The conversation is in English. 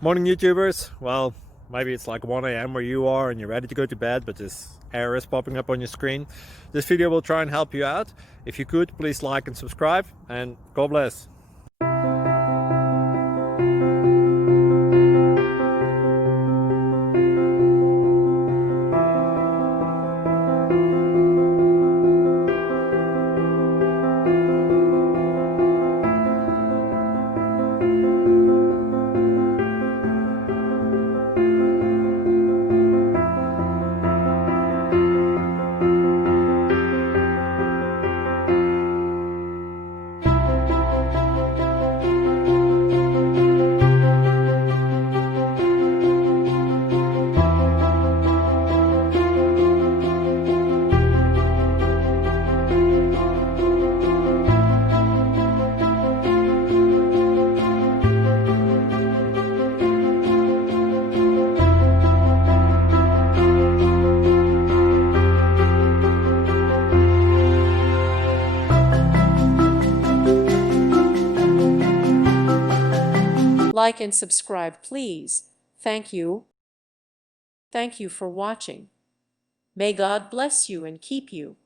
Morning, YouTubers. Well, maybe it's like 1 a.m. where you are and you're ready to go to bed, but this error is popping up on your screen. This video will try and help you out. If you could, please like and subscribe, and God bless. Like and subscribe, please. Thank you. Thank you for watching. May God bless you and keep you.